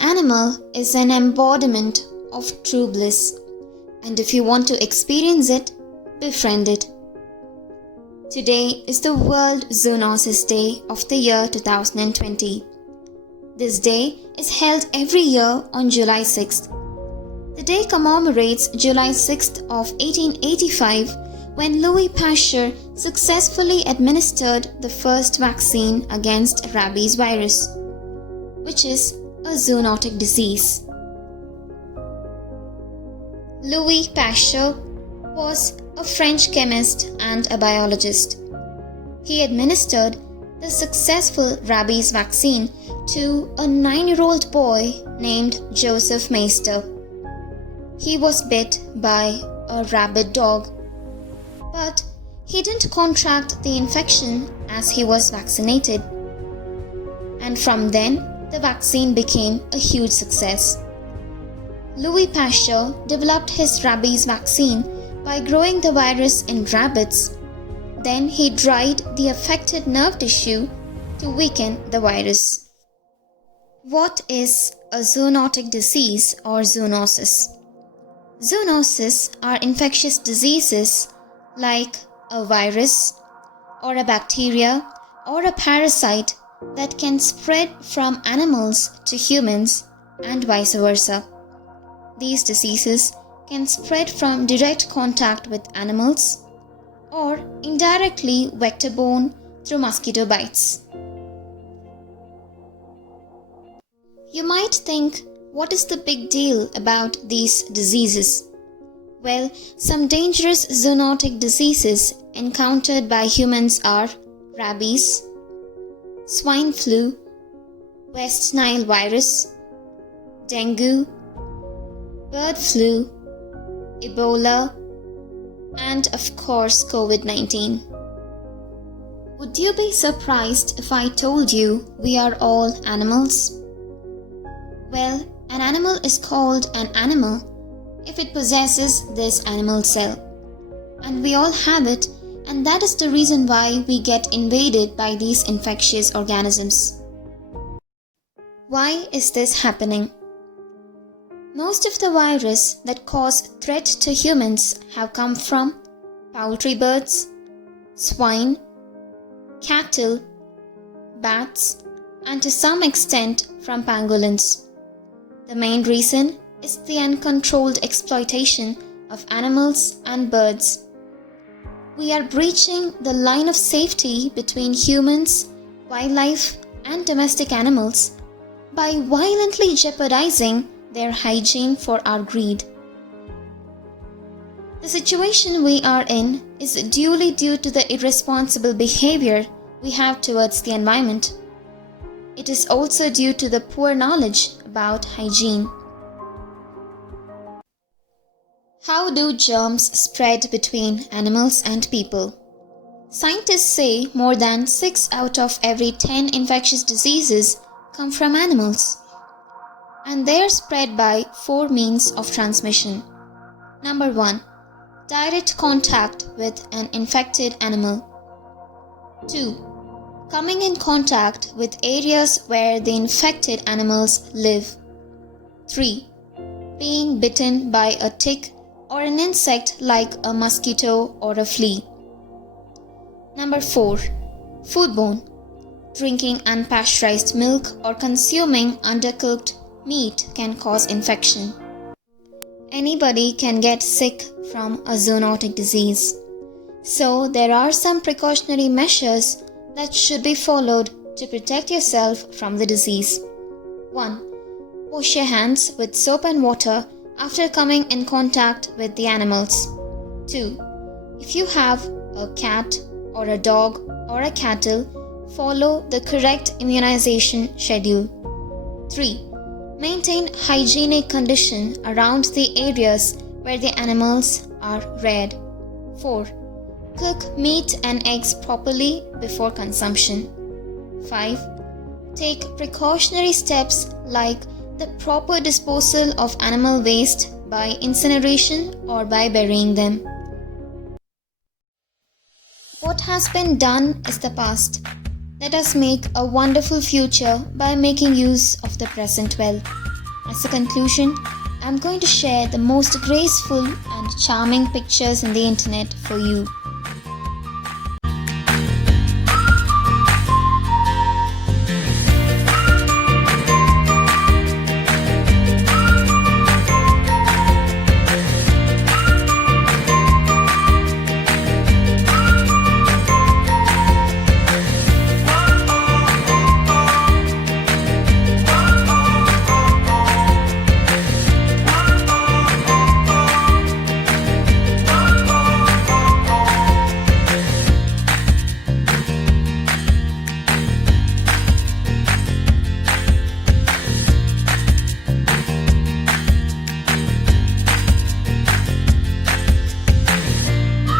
An animal is an embodiment of true bliss, and if you want to experience it, befriend it. Today is the World Zoonoses Day of the year 2020. This day is held every year on July 6th. The day commemorates July 6th of 1885 when Louis Pasteur successfully administered the first vaccine against rabies virus, which is a zoonotic disease. Louis Pasteur was a French chemist and a biologist. He administered the successful rabies vaccine to a 9-year-old boy named Joseph Meister. He was bit by a rabid dog, but he didn't contract the infection as he was vaccinated. And from then, the vaccine became a huge success. Louis Pasteur developed his rabies vaccine by growing the virus in rabbits. Then he dried the affected nerve tissue to weaken the virus. What is a zoonotic disease or zoonosis? Zoonoses are infectious diseases like a virus or a bacteria or a parasite that can spread from animals to humans and vice versa. These diseases can spread from direct contact with animals or indirectly vector-borne through mosquito bites. You might think, what is the big deal about these diseases? Well, some dangerous zoonotic diseases encountered by humans are rabies, swine flu, West Nile virus, dengue, bird flu, Ebola, and of course COVID-19. Would you be surprised if I told you we are all animals? Well, an animal is called an animal if it possesses this animal cell. And we all have it, and that is the reason why we get invaded by these infectious organisms. Why is this happening? Most of the virus that cause threat to humans have come from poultry birds, swine, cattle, bats, and to some extent from pangolins. The main reason is the uncontrolled exploitation of animals and birds. We are breaching the line of safety between humans, wildlife, and domestic animals by violently jeopardizing their hygiene for our greed. The situation we are in is duly due to the irresponsible behavior we have towards the environment. It is also due to the poor knowledge about hygiene. How do germs spread between animals and people? Scientists say more than 6 out of every 10 infectious diseases come from animals. And they are spread by 4 means of transmission. Number 1. Direct contact with an infected animal. 2. Coming in contact with areas where the infected animals live. 3. Being bitten by a tick or an insect like a mosquito or a flea. Number 4. Foodborne. Drinking unpasteurized milk or consuming undercooked meat can cause infection. Anybody can get sick from a zoonotic disease. So there are some precautionary measures that should be followed to protect yourself from the disease. 1. Wash your hands with soap and water after coming in contact with the animals. 2. If you have a cat or a dog or a cattle, follow the correct immunization schedule. 3. Maintain hygienic condition around the areas where the animals are reared. 4. Cook meat and eggs properly before consumption. 5. Take precautionary steps like the proper disposal of animal waste by incineration or by burying them. What has been done is the past. Let us make a wonderful future by making use of the present well. As a conclusion, I'm going to share the most graceful and charming pictures in the internet for you.